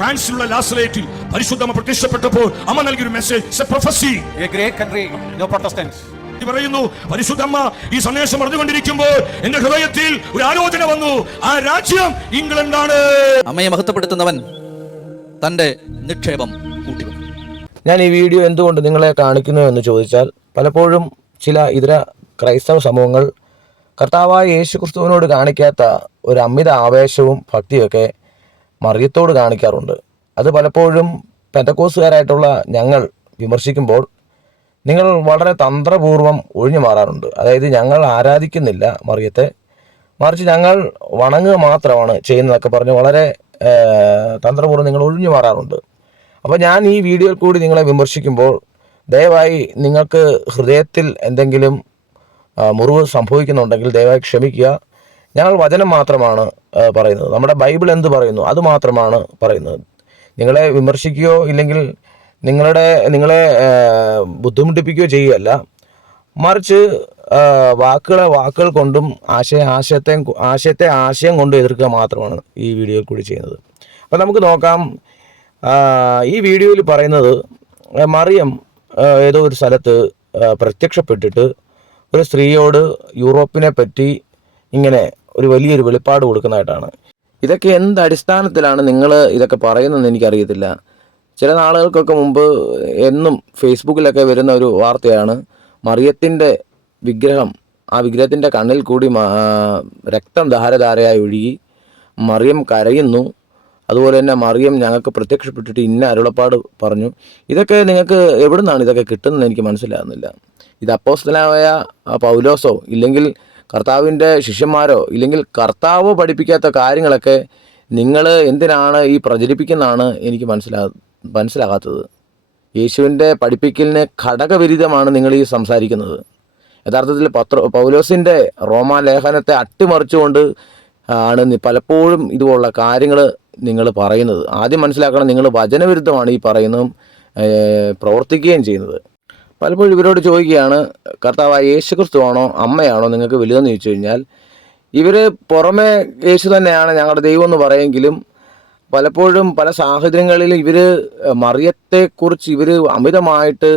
ഫ്രാൻസിലുള്ള ലാസലേറ്റിൽ പരിശുദ്ധമ പ്രത്യക്ഷപ്പെട്ടപ്പോൾ അമ്മ നൽകിയൊരു message prophecy A great country, no Protestants. പറയുന്നു പരിശുദ്ധമ്മ ഈ സന്ദേശം പറഞ്ഞുകൊണ്ടിരിക്കുമ്പോൾ എന്റെ ഹൃദയത്തിൽ ഒരു ആലോചന വന്നു. ആ രാജ്യം ഇംഗ്ലണ്ടാണ്. അമ്മയെ മഹത്വപ്പെടുത്തുന്നവൻ തന്റെ നിക്ഷേപം കൂട്ടിവെക്കും. ഞാൻ ഈ വീഡിയോ എന്തുകൊണ്ട് നിങ്ങളെ കാണിക്കുന്നു എന്ന് ചോദിച്ചാൽ പലപ്പോഴും ചില ഇതര ക്രൈസ്തവ സമൂഹങ്ങൾ കർത്താവായ യേശു ക്രിസ്തുവിനോട് കാണിക്കാത്ത ഒരു അമിത ആവേശവും ഭക്തിയൊക്കെ മറിയത്തോട് കാണിക്കാറുണ്ട്. അത് പലപ്പോഴും പെന്തക്കോസുകാരായിട്ടുള്ള ഞങ്ങൾ വിമർശിക്കുമ്പോൾ നിങ്ങൾ വളരെ തന്ത്രപൂർവം ഒഴിഞ്ഞു മാറാറുണ്ട്. അതായത് ഞങ്ങൾ ആരാധിക്കുന്നില്ല മറിയത്തെ മറിച്ച് ഞങ്ങൾ വണങ്ങുക മാത്രമാണ് ചെയ്യുന്നതൊക്കെ പറഞ്ഞ് വളരെ തന്ത്രപൂർവം നിങ്ങൾ ഒഴിഞ്ഞു മാറാറുണ്ട്. അപ്പോൾ ഞാൻ ഈ വീഡിയോയിൽ കൂടി നിങ്ങളെ വിമർശിക്കുമ്പോൾ ദയവായി നിങ്ങൾക്ക് ഹൃദയത്തിൽ എന്തെങ്കിലും മുറിവ് സംഭവിക്കുന്നുണ്ടെങ്കിൽ ദയവായി ക്ഷമിക്കുക. ഞങ്ങൾ വചനം മാത്രമാണ് പറയുന്നത്. നമ്മുടെ ബൈബിൾ എന്ത് പറയുന്നു അത് മാത്രമാണ് പറയുന്നത്. നിങ്ങളെ വിമർശിക്കുകയോ ഇല്ലെങ്കിൽ നിങ്ങളുടെ നിങ്ങളെ ബുദ്ധിമുട്ടിപ്പിക്കുകയോ ചെയ്യുകയല്ല. മറിച്ച് വാക്കുകളെ വാക്കുകൾ കൊണ്ടും ആശയ ആശയത്തെ ആശയത്തെ ആശയം കൊണ്ടും എതിർക്കുക മാത്രമാണ് ഈ വീഡിയോയിൽ കൂടി ചെയ്യുന്നത്. അപ്പോൾ നമുക്ക് നോക്കാം. ഈ വീഡിയോയിൽ പറയുന്നത് മറിയം ഏതോ ഒരു സ്ഥലത്ത് പ്രത്യക്ഷപ്പെട്ടിട്ട് ഒരു സ്ത്രീയോട് യൂറോപ്പിനെ പറ്റി ഇങ്ങനെ ഒരു വലിയൊരു വെളിപ്പാട് കൊടുക്കുന്നതായിട്ടാണ്. ഇതൊക്കെ എന്ത് അടിസ്ഥാനത്തിലാണ് നിങ്ങൾ ഇതൊക്കെ പറയുന്നതെന്ന് എനിക്കറിയത്തില്ല. ചില നാളുകൾക്കൊക്കെ മുമ്പ് എന്നും ഫേസ്ബുക്കിലൊക്കെ വരുന്ന ഒരു വാർത്തയാണ് മറിയത്തിന്റെ വിഗ്രഹം ആ വിഗ്രഹത്തിന്റെ കണ്ണിൽ കൂടി രക്തം ധാരധാരയായി ഒഴുകി മറിയം കരയുന്നു. അതുപോലെ തന്നെ മറിയം ഞങ്ങൾക്ക് പ്രത്യക്ഷപ്പെട്ടിട്ട് ഇന്ന അരുളപ്പാട് പറഞ്ഞു. ഇതൊക്കെ നിങ്ങൾക്ക് എവിടെ നിന്നാണ് ഇതൊക്കെ കിട്ടുന്നത് എനിക്ക് മനസ്സിലാകുന്നില്ല. ഇത് അപ്പോസ്തലായ പൗലോസോ ഇല്ലെങ്കിൽ കർത്താവിന്റെ ശിഷ്യന്മാരോ ഇല്ലെങ്കിൽ കർത്താവോ പഠിപ്പിക്കാത്ത കാര്യങ്ങളൊക്കെ നിങ്ങൾ എന്തിനാണ് ഈ പ്രചരിപ്പിക്കുന്നതാണ് എനിക്ക് മനസ്സിലാ മനസ്സിലാകാത്തത്. യേശുവിന്റെ പഠിപ്പിക്കലിന് ഘടകവിരുദ്ധമാണ് നിങ്ങൾ ഈ സംസാരിക്കുന്നത്. യഥാർത്ഥത്തിൽ പത്ര പൗലോസിന്റെ റോമാലേഖനത്തെ അട്ടിമറിച്ചുകൊണ്ട് ആണ് പലപ്പോഴും ഇതുപോലുള്ള കാര്യങ്ങൾ നിങ്ങൾ പറയുന്നത്. ആദ്യം മനസ്സിലാക്കണം നിങ്ങൾ വചനവിരുദ്ധമാണ് ഈ പറയുന്നതും പ്രവർത്തിക്കുകയും ചെയ്യുന്നത്. പലപ്പോഴും ഇവരോട് ചോദിക്കുകയാണ് കർത്താവായ യേശു ക്രിസ്തുവാണോ അമ്മയാണോ നിങ്ങൾക്ക് വലുതെന്ന് ചോദിച്ചു കഴിഞ്ഞാൽ ഇവർ പുറമെ യേശു തന്നെയാണ് ഞങ്ങളുടെ ദൈവം എന്ന് പറയുമെങ്കിലും പലപ്പോഴും പല സാഹചര്യങ്ങളിൽ ഇവർ മറിയത്തെക്കുറിച്ച് ഇവർ അമിതമായിട്ട്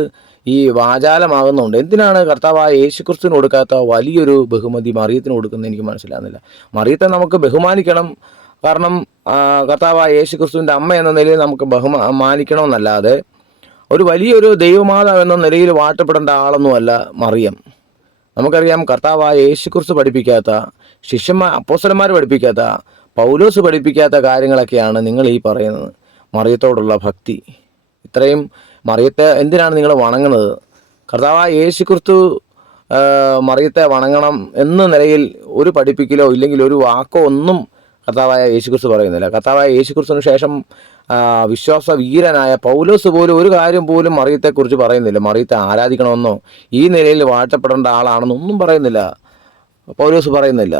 ഈ വാചാലമാകുന്നുണ്ട്. എന്തിനാണ് കർത്താവായ യേശു ക്രിസ്തുവിന് കൊടുക്കാത്ത വലിയൊരു ബഹുമതി മറിയത്തിന് കൊടുക്കുന്നത് എനിക്ക് മനസ്സിലാകുന്നില്ല. മറിയത്തെ നമുക്ക് ബഹുമാനിക്കണം. കാരണം കർത്താവായ യേശു ക്രിസ്തുവിന്റെ അമ്മ എന്ന നിലയിൽ നമുക്ക് ബഹുമാ മാനിക്കണമെന്നല്ലാതെ ഒരു വലിയൊരു ദൈവമാതാവ് എന്ന നിലയിൽ വാഴ്ത്തപ്പെടേണ്ട ആളൊന്നുമല്ല മറിയം. നമുക്കറിയാം കർത്താവായ യേശുക്രിസ്തു പഠിപ്പിക്കാത്ത ശിഷ്യന്മാർ അപ്പോസ്തലന്മാർ പഠിപ്പിക്കാത്ത പൗലോസ് പഠിപ്പിക്കാത്ത കാര്യങ്ങളൊക്കെയാണ് നിങ്ങൾ ഈ പറയുന്നത്. മറിയത്തോടുള്ള ഭക്തി. ഇത്രയും മറിയത്തെ എന്തിനാണ് നിങ്ങൾ വണങ്ങുന്നത്? കർത്താവായ യേശുക്രിസ്തു മറിയത്തെ വണങ്ങണം എന്ന നിലയിൽ ഒരു പഠിപ്പിക്കലോ ഇല്ലെങ്കിൽ ഒരു വാക്കോ ഒന്നും കർത്താവായ യേശുക്രിസ്തു പറയുന്നില്ല. കർത്താവായ യേശുക്രിസ്തുവിന് ശേഷം വിശ്വാസ വീരനായ പൗലോസ് പോലും ഒരു കാര്യം പോലും മറിയത്തെക്കുറിച്ച് പറയുന്നില്ല. മറിയത്തെ ആരാധിക്കണമെന്നോ ഈ നിലയിൽ വാഴ്ത്തപ്പെടേണ്ട ആളാണെന്നൊന്നും പറയുന്നില്ല. പൗലോസ് പറയുന്നില്ല.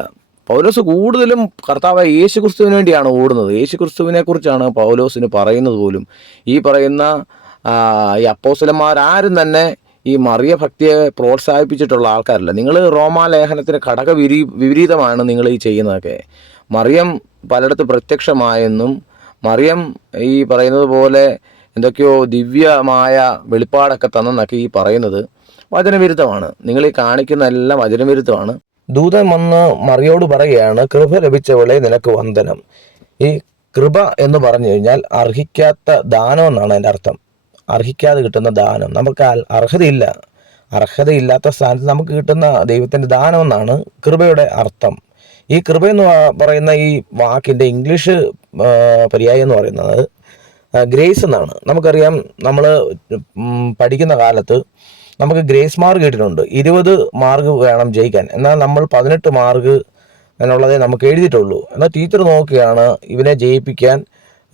പൗലോസ് കൂടുതലും കർത്താവായ യേശു ക്രിസ്തുവിന് വേണ്ടിയാണ് ഓടുന്നത്. യേശു ക്രിസ്തുവിനെ കുറിച്ചാണ് പൗലോസിന് പറയുന്നത് പോലും. ഈ പറയുന്ന ഈ അപ്പോസലന്മാരാരും തന്നെ ഈ മറിയ ഭക്തിയെ പ്രോത്സാഹിപ്പിച്ചിട്ടുള്ള ആൾക്കാരല്ല. നിങ്ങൾ റോമാലേഖനത്തിന് ഘടക വിപരീതമാണ് നിങ്ങൾ ഈ ചെയ്യുന്നതൊക്കെ. മറിയം പലയിടത്ത് പ്രത്യക്ഷമായെന്നും മറിയം ഈ പറയുന്നത് പോലെ എന്തൊക്കെയോ ദിവ്യമായ വെളിപ്പാടൊക്കെ തന്നെന്നൊക്കെ ഈ പറയുന്നത് വചനവിരുദ്ധമാണ്. നിങ്ങൾ ഈ കാണിക്കുന്ന എല്ലാം വചനവിരുദ്ധമാണ്. ദൂതൻ വന്ന് മറിയോട് പറയുകയാണ് കൃപ ലഭിച്ചവളെ നിനക്ക് വന്ദനം. ഈ കൃപ എന്ന് പറഞ്ഞു കഴിഞ്ഞാൽ അർഹിക്കാത്ത ദാനം എന്നാണ് എന്റെ അർത്ഥം. അർഹിക്കാതെ കിട്ടുന്ന ദാനം. നമുക്ക് അർഹതയില്ല. അർഹതയില്ലാത്ത സ്ഥാനത്ത് നമുക്ക് കിട്ടുന്ന ദൈവത്തിന്റെ ദാനം എന്നാണ് കൃപയുടെ അർത്ഥം. ഈ കൃപ എന്ന് പറയുന്ന ഈ വാക്കിന്റെ ഇംഗ്ലീഷ് പര്യായം എന്ന് പറയുന്നത് ഗ്രേസ് എന്നാണ്. നമുക്കറിയാം നമ്മൾ പഠിക്കുന്ന കാലത്ത് നമുക്ക് ഗ്രേസ് മാർക്ക് കിട്ടിയിട്ടുണ്ട്. ഇരുപത് മാർക്ക് വേണം ജയിക്കാൻ. എന്നാൽ നമ്മൾ പതിനെട്ട് മാർക്ക് എന്നുള്ളതേ നമുക്ക് എഴുതിയിട്ടുള്ളൂ. എന്നാൽ ടീച്ചർ നോക്കുകയാണ് ഇവനെ ജയിപ്പിക്കാൻ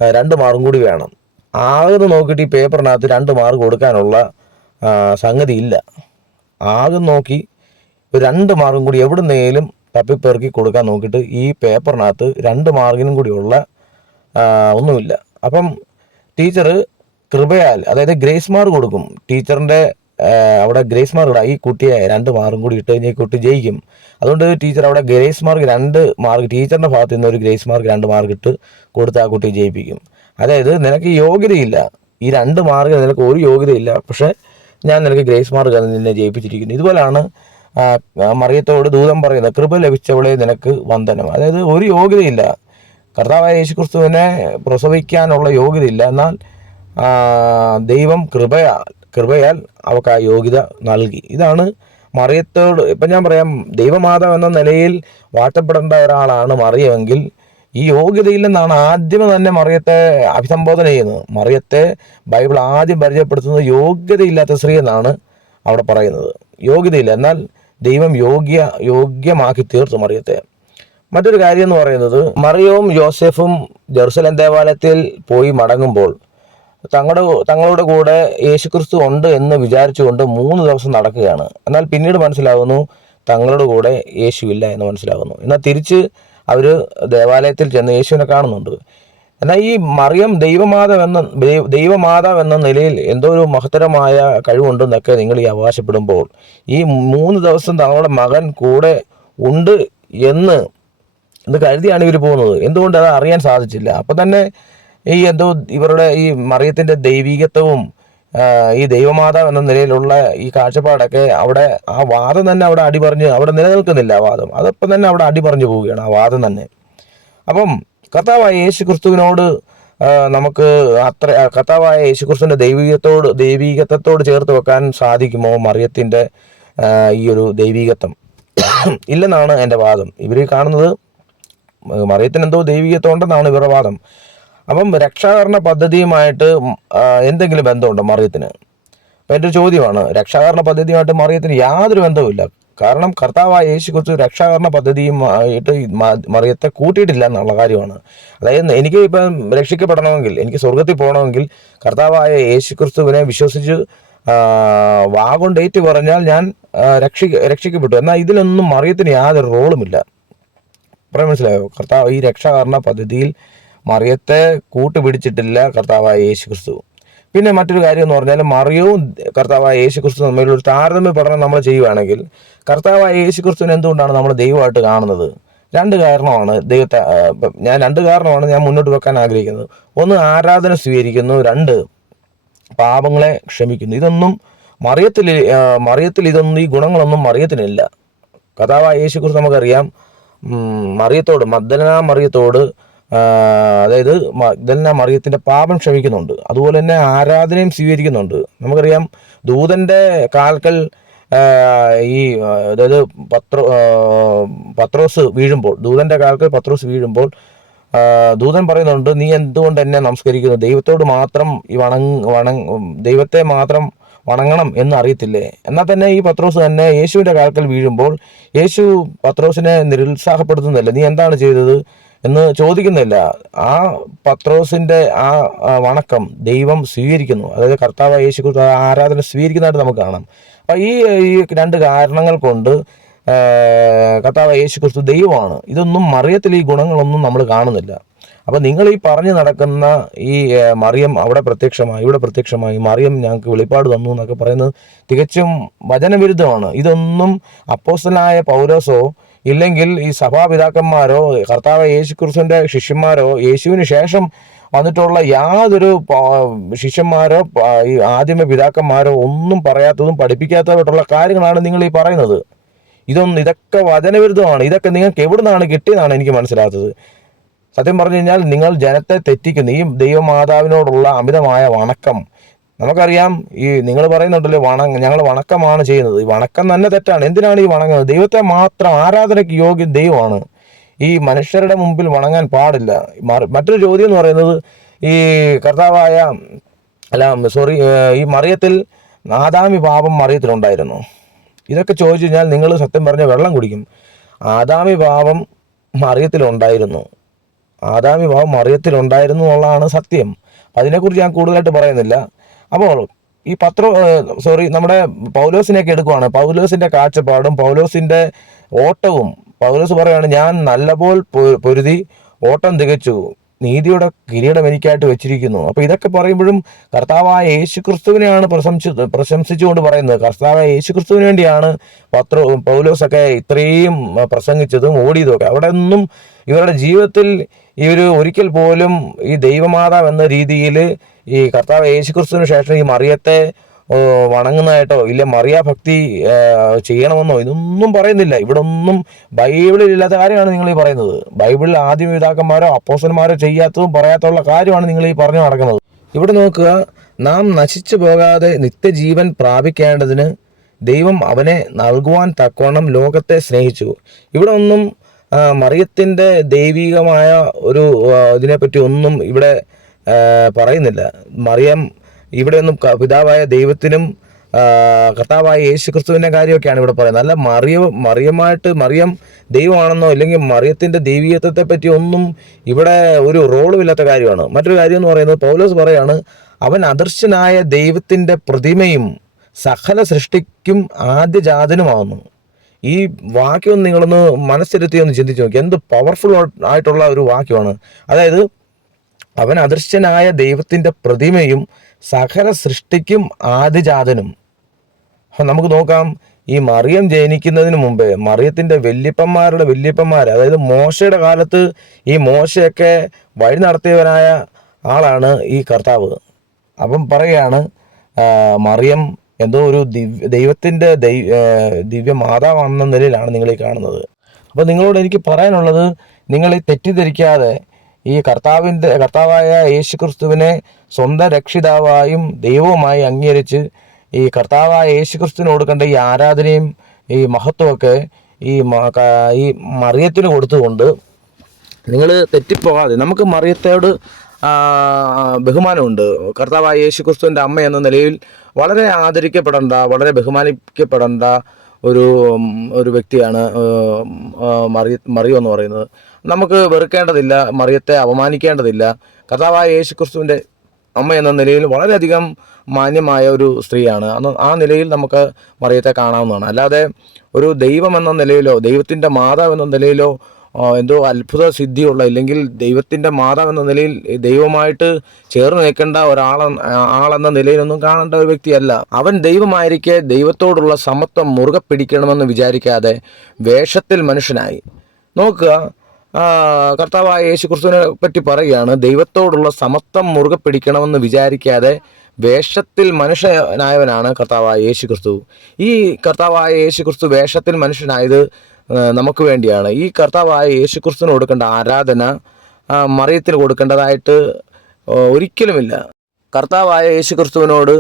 രണ്ട് മാർക്കും കൂടി വേണം. ആകെ നോക്കിയിട്ട് ഈ പേപ്പറിനകത്ത് രണ്ട് മാർക്ക് കൊടുക്കാനുള്ള സംഗതി ഇല്ല ആകെ നോക്കി രണ്ട് മാർക്കും കൂടി എവിടുന്നേലും തപ്പിപ്പെറുക്കി കൊടുക്കാൻ നോക്കിയിട്ട് ഈ പേപ്പറിനകത്ത് രണ്ട് മാർക്കിനും കൂടിയുള്ള ഒന്നുമില്ല. അപ്പം ടീച്ചർ കൃപയാൽ അതായത് ഗ്രേസ് മാർക്ക് കൊടുക്കും. ടീച്ചറിന്റെ അവിടെ ഗ്രേസ് മാർക്ക് ഈ കുട്ടിയെ രണ്ട് മാർക്കും കൂടി ഇട്ട് കഴിഞ്ഞാൽ കുട്ടി ജയിക്കും. അതുകൊണ്ട് ടീച്ചർ അവിടെ ഗ്രേസ് മാർക്ക് രണ്ട് മാർക്ക് ടീച്ചറിന്റെ ഭാഗത്ത് നിന്ന് ഒരു ഗ്രേസ് മാർക്ക് രണ്ട് മാർക്ക് ഇട്ട് കൊടുത്ത് ആ കുട്ടിയെ ജയിപ്പിക്കും. അതായത് നിനക്ക് യോഗ്യതയില്ല. ഈ രണ്ട് മാർക്ക് നിനക്ക് ഒരു യോഗ്യതയില്ല. പക്ഷേ ഞാൻ നിനക്ക് ഗ്രേസ് മാർക്ക് നിന്നെ ജയിപ്പിച്ചിരിക്കുന്നു. ആ മറിയത്തോട് ദൂതം പറയുന്നത് കൃപ ലഭിച്ചവളെ നിനക്ക് വന്ദനം. അതായത് ഒരു യോഗ്യതയില്ല. കർത്താവായ യേശു ക്രിസ്തുവിനെ പ്രസവിക്കാനുള്ള യോഗ്യതയില്ല. എന്നാൽ ദൈവം കൃപയാൽ കൃപയാൽ അവൾക്ക് ആ യോഗ്യത നൽകി. ഇതാണ് മറിയത്തോട് ഇപ്പം ഞാൻ പറയാം ദൈവമാതാവ് എന്ന നിലയിൽ വാഴ്ത്തപ്പെടേണ്ട ഒരാളാണ് മറിയമെങ്കിൽ ഈ യോഗ്യതയില്ലെന്നാണ് ആദ്യം തന്നെ മറിയത്തെ അഭിസംബോധന ചെയ്യുന്നത്. മറിയത്തെ ബൈബിൾ ആദ്യം പരിചയപ്പെടുത്തുന്നത് യോഗ്യതയില്ലാത്ത സ്ത്രീ എന്നാണ് അവിടെ പറയുന്നത്. യോഗ്യതയില്ല. എന്നാൽ ദൈവം യോഗ്യ യോഗ്യമാക്കി തീർത്തു മറിയത്തെ. മറ്റൊരു കാര്യം എന്ന് പറയുന്നത് മറിയവും ജോസഫും ജെറുസലം ദേവാലയത്തിൽ പോയി മടങ്ങുമ്പോൾ തങ്ങളുടെ തങ്ങളുടെ കൂടെ യേശുക്രിസ്തു ഉണ്ട് എന്ന് വിചാരിച്ചുകൊണ്ട് മൂന്ന് ദിവസം നടക്കുകയാണ്. എന്നാൽ പിന്നീട് മനസ്സിലാവുന്നു തങ്ങളുടെ കൂടെ യേശു ഇല്ല എന്ന് മനസ്സിലാവുന്നു. എന്നാൽ തിരിച്ച് അവർ ദേവാലയത്തിൽ ചെന്ന് യേശുവിനെ കാണുന്നുണ്ട്. എന്നാൽ ഈ മറിയം ദൈവമാതാവ് എന്ന ദൈവമാതാവ് എന്ന നിലയിൽ എന്തോ ഒരു മഹത്തരമായ കഴിവുണ്ടെന്നൊക്കെ നിങ്ങൾ ഈ അവകാശപ്പെടുമ്പോൾ ഈ മൂന്ന് ദിവസം തങ്ങളുടെ മകൻ കൂടെ ഉണ്ട് എന്ന് എന്ന് കരുതിയാണ് ഇവർ പോകുന്നത്. എന്തുകൊണ്ട് അത് അറിയാൻ സാധിച്ചില്ല? അപ്പം തന്നെ ഈ എന്തോ ഇവരുടെ ഈ മറിയത്തിന്റെ ദൈവികത്വവും ഈ ദൈവമാതാവ് എന്ന നിലയിലുള്ള ഈ കാഴ്ചപ്പാടൊക്കെ അവിടെ ആ വാദം തന്നെ അവിടെ അടിപറഞ്ഞ് അവിടെ നിലനിൽക്കുന്നില്ല ആ വാദം. അതപ്പം തന്നെ അവിടെ അടിപറഞ്ഞു പോവുകയാണ് ആ വാദം തന്നെ. അപ്പം കർത്താവായ യേശു ക്രിസ്തുവിനോട് നമുക്ക് അത്ര കർത്താവായ യേശു ക്രിസ്തുവിന്റെ ദൈവികത്തോട് ദൈവികത്വത്തോട് ചേർത്ത് വെക്കാൻ സാധിക്കുമോ മറിയത്തിന്റെ ഈ ഒരു ദൈവികത്വം? ഇല്ലെന്നാണ് എന്റെ വാദം. ഇവർ കാണുന്നത് മറിയത്തിന് എന്തോ ദൈവികത്വം ഉണ്ടെന്നാണ് ഇവരുടെ വാദം. അപ്പം രക്ഷാകരണ പദ്ധതിയുമായിട്ട് എന്തെങ്കിലും ബന്ധമുണ്ടോ മറിയത്തിന്? അപ്പം എന്റെ ഒരു ചോദ്യമാണ് രക്ഷാകരണ പദ്ധതിയുമായിട്ട് മറിയത്തിന് യാതൊരു ബന്ധവുമില്ല. കാരണം കർത്താവായ യേശു കുറിച്ച് രക്ഷാകരണ പദ്ധതിയും ആയിട്ട് മറിയത്തെ കൂട്ടിയിട്ടില്ല എന്നുള്ള കാര്യമാണ്. അതായത് എനിക്ക് ഇപ്പം രക്ഷിക്കപ്പെടണമെങ്കിൽ എനിക്ക് സ്വർഗത്തിൽ പോകണമെങ്കിൽ കർത്താവായ യേശു ക്രിസ്തുവിനെ വിശ്വസിച്ച് ആ, വാ ഏറ്റു പറഞ്ഞാൽ ഞാൻ രക്ഷി രക്ഷിക്കപ്പെട്ടു. എന്നാൽ ഇതിലൊന്നും മറിയത്തിന് യാതൊരു റോളുമില്ല. പറയാൻ മനസ്സിലായോ? കർത്താവ് ഈ രക്ഷാകരണ പദ്ധതിയിൽ മറിയത്തെ കൂട്ടുപിടിച്ചിട്ടില്ല കർത്താവായ യേശു ക്രിസ്തു പിന്നെ മറ്റൊരു കാര്യം എന്ന് പറഞ്ഞാൽ മറിയവും കർത്താവായ യേശു ക്രിസ്തു തമ്മിലുള്ള താരതമ്യ പഠനം നമ്മൾ ചെയ്യുകയാണെങ്കിൽ കർത്താവായ യേശു എന്തുകൊണ്ടാണ് നമ്മൾ ദൈവമായിട്ട് കാണുന്നത്? രണ്ട് കാരണമാണ് ദൈവത്തെ ഞാൻ രണ്ട് കാരണമാണ് ഞാൻ മുന്നോട്ട് വെക്കാൻ ആഗ്രഹിക്കുന്നത്. ഒന്ന് ആരാധന സ്വീകരിക്കുന്നു രണ്ട് പാപങ്ങളെ ക്ഷമിക്കുന്നു. ഇതൊന്നും മറിയത്തിൽ മറിയത്തിൽ ഇതൊന്നും ഈ ഗുണങ്ങളൊന്നും മറിയത്തിനില്ല. കഥാവായ യേശു കുറിച്ച് നമുക്കറിയാം മറിയത്തോട് മദ്ദലന മറിയത്തോട് അതായത് ഇതെല്ലാം മറിയത്തിന്റെ പാപം ക്ഷമിക്കുന്നുണ്ട്. അതുപോലെ തന്നെ ആരാധനയും സ്വീകരിക്കുന്നുണ്ട്. നമുക്കറിയാം ദൂതന്റെ കാൽക്കൽ ഈ അതായത് പത്ര പത്രോസ് വീഴുമ്പോൾ ദൂതന്റെ കാൽക്കൽ പത്രോസ് വീഴുമ്പോൾ ദൂതൻ പറയുന്നുണ്ട് നീ എന്തുകൊണ്ട് എന്നെ നമസ്കരിക്കുന്നു? ദൈവത്തോട് മാത്രം ഈ വണങ് വണങ് ദൈവത്തെ മാത്രം വണങ്ങണം എന്ന് അറിയത്തില്ലേ? എന്നാൽ തന്നെ ഈ പത്രോസ് തന്നെ യേശുവിന്റെ കാൽക്കൽ വീഴുമ്പോൾ യേശു പത്രോസിനെ നിരുത്സാഹപ്പെടുത്തുന്നില്ല നീ എന്താണ് ചെയ്തത് എന്ന് ചോദിക്കുന്നില്ല. ആ പത്രോസിന്റെ ആ വണക്കം ദൈവം സ്വീകരിക്കുന്നു. അതായത് കർത്താവ് യേശു ആരാധന സ്വീകരിക്കുന്നതായിട്ട് നമുക്ക് കാണാം. അപ്പം ഈ ഈ രണ്ട് കാരണങ്ങൾ കൊണ്ട് കർത്താവ് യേശു ക്രിസ്തു ദൈവമാണ്. ഇതൊന്നും മറിയത്തിൽ ഈ ഗുണങ്ങളൊന്നും നമ്മൾ കാണുന്നില്ല. അപ്പം നിങ്ങൾ ഈ പറഞ്ഞു നടക്കുന്ന ഈ മറിയം അവിടെ പ്രത്യക്ഷമായി ഇവിടെ പ്രത്യക്ഷമായി മറിയം ഞങ്ങൾക്ക് വെളിപ്പാട് തന്നു എന്നൊക്കെ പറയുന്നത് തികച്ചും വചനവിരുദ്ധമാണ്. ഇതൊന്നും അപ്പോസ്റ്റലായ പൗരസോ ഇല്ലെങ്കിൽ ഈ സഭാപിതാക്കന്മാരോ കർത്താവ് യേശു ക്രിസ്തുവിന്റെ ശിഷ്യന്മാരോ യേശുവിന് ശേഷം വന്നിട്ടുള്ള യാതൊരു ശിഷ്യന്മാരോ ഈ ആദ്യമ പിതാക്കന്മാരോ ഒന്നും പറയാത്തതും പഠിപ്പിക്കാത്തതായിട്ടുള്ള കാര്യങ്ങളാണ് നിങ്ങൾ ഈ പറയുന്നത്. ഇതൊന്നും ഇതൊക്കെ വചനവിരുദ്ധമാണ്. ഇതൊക്കെ നിങ്ങൾക്ക് എവിടെ നിന്നാണ് കിട്ടിയതാണ് എനിക്ക് മനസ്സിലാത്തത് സത്യം പറഞ്ഞു കഴിഞ്ഞാൽ നിങ്ങൾ ജനത്തെ തെറ്റിക്കുന്നു. ഈ ദൈവമാതാവിനോടുള്ള അമിതമായ വണക്കം. നമുക്കറിയാം ഈ നിങ്ങൾ പറയുന്നുണ്ടല്ലോ വണ ഞങ്ങൾ വണക്കമാണ് ചെയ്യുന്നത്. ഈ വണക്കം തന്നെ തെറ്റാണ്. എന്തിനാണ് ഈ വണങ്ങുന്നത്? ദൈവത്തെ മാത്രം ആരാധനയ്ക്ക് യോഗ്യ ദൈവമാണ്. ഈ മനുഷ്യരുടെ മുമ്പിൽ വണങ്ങാൻ പാടില്ല. മറ്റൊരു ചോദ്യം എന്ന് പറയുന്നത് ഈ കർത്താവായ അല്ല സോറി ഈ മറിയത്തിൽ ആദാമി പാപം മറിയത്തിലുണ്ടായിരുന്നു. ഇതൊക്കെ ചോദിച്ചു കഴിഞ്ഞാൽ നിങ്ങൾ സത്യം പറഞ്ഞ വെള്ളം കുടിക്കും. ആദാമി പാപം മറിയത്തിലുണ്ടായിരുന്നു. ആദാമി വിവാഹം മറിയത്തിലുണ്ടായിരുന്നു എന്നുള്ളതാണ് സത്യം. അപ്പം അതിനെക്കുറിച്ച് ഞാൻ കൂടുതലായിട്ട് പറയുന്നില്ല. അപ്പോൾ ഈ പത്ര സോറി നമ്മുടെ പൗലോസിനെയൊക്കെ എടുക്കുവാണ്. പൗലോസിന്റെ കാഴ്ചപ്പാടും പൗലോസിന്റെ ഓട്ടവും. പൗലോസ് പറയുകയാണ് ഞാൻ നല്ലപോൽ പൊരുതി ഓട്ടം തികച്ചു. നീതിയുടെ കിരീടം എനിക്കായിട്ട് വെച്ചിരിക്കുന്നു. അപ്പോൾ ഇതൊക്കെ പറയുമ്പോഴും കർത്താവായ യേശു ക്രിസ്തുവിനെയാണ് പ്രശംസി പ്രശംസിച്ചുകൊണ്ട് പറയുന്നത്. കർത്താവായ യേശു ക്രിസ്തുവിന് വേണ്ടിയാണ് പത്ര പൗലോസൊക്കെ ഇത്രയും പ്രസംഗിച്ചതും ഓടിയതും ഒക്കെ. അവിടെ ഒന്നും ഇവരുടെ ജീവിതത്തിൽ ഈ ഒരു ഒരിക്കൽ പോലും ഈ ദൈവമാതാവ് എന്ന രീതിയിൽ ഈ കർത്താവ് യേശുക്രിസ്തുവിന് ശേഷം ഈ മറിയത്തെ വണങ്ങുന്നതായിട്ടോ ഇല്ല മറിയ ഭക്തി ചെയ്യണമെന്നോ ഇതൊന്നും പറയുന്നില്ല. ഇവിടെ ഒന്നും ബൈബിളിൽ ഇല്ലാത്ത കാര്യമാണ് നിങ്ങൾ ഈ പറയുന്നത്. ബൈബിളിൽ ആദ്യം പിതാക്കന്മാരോ അപ്പോസന്മാരോ ചെയ്യാത്തതും പറയാത്തുള്ള കാര്യമാണ് നിങ്ങൾ ഈ പറഞ്ഞു നടക്കുന്നത്. ഇവിടെ നോക്കുക നാം നശിച്ചു പോകാതെ നിത്യജീവൻ പ്രാപിക്കേണ്ടതിന് ദൈവം അവനെ നൽകുവാൻ തക്കവണ്ണം ലോകത്തെ സ്നേഹിച്ചു. ഇവിടെ ഒന്നും മറിയത്തിന്റെ ദൈവികമായ ഒരു ഇതിനെപ്പറ്റി ഒന്നും ഇവിടെ പറയുന്നില്ല. മറിയം ഇവിടെ ഒന്നും പിതാവായ ദൈവത്തിനും കർത്താവായ യേശു ക്രിസ്തുവിന്റെ കാര്യമൊക്കെയാണ് ഇവിടെ പറയുന്നത്. അല്ല മറിയ മറിയമായിട്ട് മറിയം ദൈവമാണെന്നോ അല്ലെങ്കിൽ മറിയത്തിന്റെ ദൈവീകത്വത്തെ പറ്റി ഒന്നും ഇവിടെ ഒരു റോളും ഇല്ലാത്ത കാര്യമാണ്. മറ്റൊരു കാര്യം എന്ന് പറയുന്നത് പൗലോസ് പറയാണ് അവൻ അദർശനായ ദൈവത്തിന്റെ പ്രതിമയും സകല സൃഷ്ടിക്കും ആദ്യജാതനുമാവുന്നു. ഈ വാക്യം നിങ്ങളൊന്ന് മനസ്സിരുത്തി ഒന്ന് ചിന്തിച്ച് നോക്കി. എന്ത് പവർഫുൾ ആയിട്ടുള്ള ഒരു വാക്യമാണ്. അതായത് അവൻ അദൃശ്യനായ ദൈവത്തിന്റെ പ്രതിമയും സകല സൃഷ്ടിക്കും ആദിജാതനും. നമുക്ക് നോക്കാം. ഈ മറിയം ജനിക്കുന്നതിന് മുമ്പേ മറിയത്തിന്റെ വല്യപ്പന്മാരുടെ വല്യപ്പന്മാർ അതായത് മോശയുടെ കാലത്ത് ഈ മോശയൊക്കെ വഴി നടത്തിയവനായ ആളാണ് ഈ കർത്താവ്. അപ്പം പറയുകയാണ് മറിയം എന്തോ ഒരു ദിവ്യ ദൈവത്തിന്റെ ദൈവ ദിവ്യ മാതാവാണെന്ന നിലയിലാണ് നിങ്ങളെ കാണുന്നത്. അപ്പോൾ നിങ്ങളോട് എനിക്ക് പറയാനുള്ളത് നിങ്ങളെ തെറ്റിദ്ധരിക്കാതെ ഈ കർത്താവിന്റെ കർത്താവായ യേശു ക്രിസ്തുവിനെ സ്വന്തം രക്ഷിതാവായും ദൈവവുമായി അംഗീകരിച്ച് ഈ കർത്താവായ യേശു ക്രിസ്തുവിന് കൊടുക്കേണ്ട ഈ ആരാധനയും ഈ മഹത്വമൊക്കെ ഈ ഈ മറിയത്തിന് കൊടുത്തുകൊണ്ട് നിങ്ങൾ തെറ്റിപ്പോകാതെ നമുക്ക് മറിയത്തോട് ബഹുമാനമുണ്ട്. കർത്താവായ യേശു ക്രിസ്തുവിന്റെ അമ്മ എന്ന നിലയിൽ വളരെ ആദരിക്കപ്പെടേണ്ട വളരെ ബഹുമാനിക്കപ്പെടേണ്ട ഒരു ഒരു വ്യക്തിയാണ് മറിയ മറിയോ എന്ന് പറയുന്നത്. നമുക്ക് വെറുക്കേണ്ടതില്ല മറിയത്തെ അപമാനിക്കേണ്ടതില്ല. കർത്താവായ യേശു ക്രിസ്തുവിന്റെ അമ്മ എന്ന നിലയിൽ വളരെയധികം മാന്യമായ ഒരു സ്ത്രീയാണ്. അന്ന് ആ നിലയിൽ നമുക്ക് മറിയത്തെ കാണാവുന്നതാണ്. അല്ലാതെ ഒരു ദൈവം എന്ന നിലയിലോ ദൈവത്തിന്റെ മാതാവ് എന്ന നിലയിലോ എന്തോ അത്ഭുത സിദ്ധിയുള്ള ഇല്ലെങ്കിൽ ദൈവത്തിന്റെ മാതാവ് എന്ന നിലയിൽ ദൈവമായിട്ട് ചേർന്ന് നിൽക്കേണ്ട ഒരാളെ ആളെന്ന നിലയിലൊന്നും കാണേണ്ട ഒരു വ്യക്തിയല്ല. അവൻ ദൈവമായിരിക്കെ ദൈവത്തോടുള്ള സമത്വം മുറുകെ പിടിക്കണമെന്ന് വിചാരിക്കാതെ വേഷത്തിൽ മനുഷ്യനായി. നോക്കുക കർത്താവായ യേശു ക്രിസ്തുവിനെ പറ്റി പറയുകയാണ് ദൈവത്തോടുള്ള സമത്വം മുറുകെ പിടിക്കണമെന്ന് വിചാരിക്കാതെ വേഷത്തിൽ മനുഷ്യനായവനാണ് കർത്താവായ യേശു ക്രിസ്തു ഈ കർത്താവായ യേശു ക്രിസ്തു വേഷത്തിൽ മനുഷ്യനായത് നമുക്ക് വേണ്ടിയാണ്. ഈ കർത്താവായ യേശുക്രിസ്തുവിന് കൊടുക്കേണ്ട ആരാധന മറിയത്തിന് കൊടുക്കേണ്ടതായിട്ട് ഒരിക്കലുമില്ല. കർത്താവായ യേശുക്രിസ്തുവിനോട്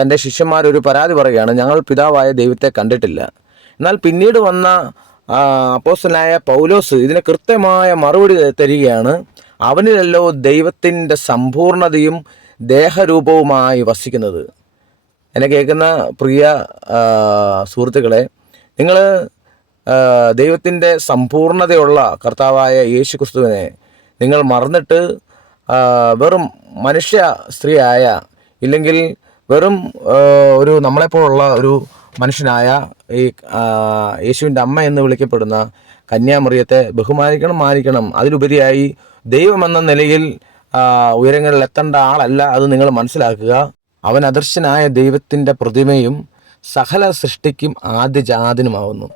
തന്റെ ശിഷ്യന്മാരൊരു പരാതി പറയുകയാണ് ഞങ്ങൾ പിതാവായ ദൈവത്തെ കണ്ടിട്ടില്ല. എന്നാൽ പിന്നീട് വന്ന അപ്പോസ്റ്റലായ പൗലോസ് ഇതിന് കൃത്യമായ മറുപടി തരികയാണ് അവനിലല്ലോ ദൈവത്തിന്റെ സമ്പൂർണതയും ദേഹരൂപവുമായി വസിക്കുന്നത്. എന്നെ കേൾക്കുന്ന പ്രിയ സുഹൃത്തുക്കളെ നിങ്ങൾ ദൈവത്തിന്റെ സമ്പൂർണതയുള്ള കർത്താവായ യേശു ക്രിസ്തുവിനെ നിങ്ങൾ മറന്നിട്ട് വെറും മനുഷ്യ സ്ത്രീയായ ഇല്ലെങ്കിൽ വെറും ഒരു നമ്മളെപ്പോലുള്ള ഒരു മനുഷ്യനായ ഈ യേശുവിന്റെ അമ്മ എന്ന് വിളിക്കപ്പെടുന്ന കന്യാമറിയത്തെ ബഹുമാനിക്കണം മാനിക്കണം. അതിലുപരിയായി ദൈവമെന്ന നിലയിൽ ഉയരങ്ങളിൽ എത്തേണ്ട ആളല്ല അത് നിങ്ങൾ മനസ്സിലാക്കുക. അവൻ അദർശനായ ദൈവത്തിന്റെ പ്രതിമയും സകല സൃഷ്ടിക്കും ആദ്യജാതനുമാവുന്നു